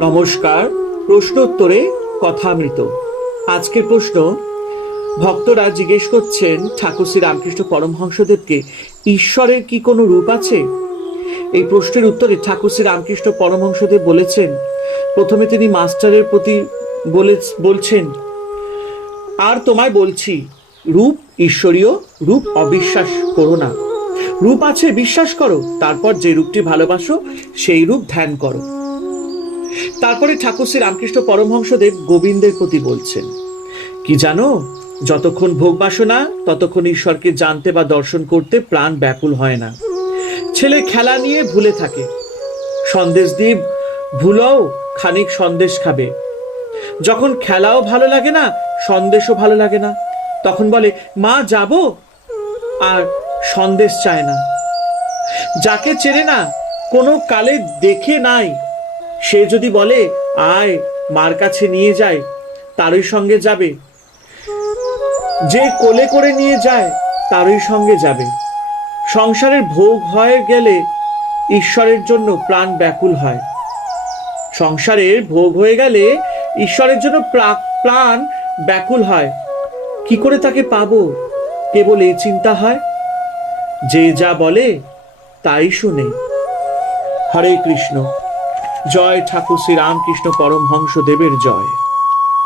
নমস্কার প্রশ্ন উত্তরে কথামৃত। আজকের প্রশ্ন, ভক্তরা জিজ্ঞেস করছেন, ঠাকুর শ্রী রামকৃষ্ণ পরমহংসদেবকে ঈশ্বরের কি কোনো রূপ আছে? এই প্রশ্নের উত্তরে ঠাকুর শ্রী রামকৃষ্ণ পরমহংসদেব বলেছেন, প্রথমে তিনি মাস্টারের প্রতি বলে, বলছেন, আর তোমায় বলছি, রূপ ঈশ্বরীয়, রূপ অবিশ্বাস করো না। রূপ আছে বিশ্বাস করো, তারপর যে রূপটি ভালোবাসো, সেই রূপ ধ্যান করো। তারপরে ঠাকুর শ্রী রামকৃষ্ণ পরমহংসদেব গোবিন্দের প্রতি বলছেন, কি জানো, যতক্ষণ ভোগ বাসনা, ততক্ষণ ঈশ্বরকে জানতে বা দর্শন করতে প্রাণ ব্যাকুল হয় না। ছেলে খেলা নিয়ে ভুলে থাকে। সন্দেশ দিয়ে ভুলাও, খানিক সন্দেশ খাবে। যখন খেলাও ভালো লাগে না, সন্দেশও ভালো লাগে না। তখন বলে, মা, যাব? আর সন্দেশ চায় না। যাকে চেনে না, কোনো কালে দেখে নাই সে যদি বলে, আয়, মার কাছে নিয়ে যায়, তারই সঙ্গে যাবে। যে কোলে করে নিয়ে যায়, তারই সঙ্গে যাবে। সংসারের ভোগ হয়ে গেলে ঈশ্বরের জন্য প্রাণ ব্যাকুল হয়। সংসারের ভোগ হয়ে গেলে ঈশ্বরের জন্য প্রা- প্রাণ ব্যাকুল হয়। কি করে তাকে পাব? কেবল এই চিন্তা হয়? যে যা বলে, তাই শুনে। হরে কৃষ্ণ। জয় ঠাকুর শ্রী রামকৃষ্ণ পরমহংস দেবের জয়।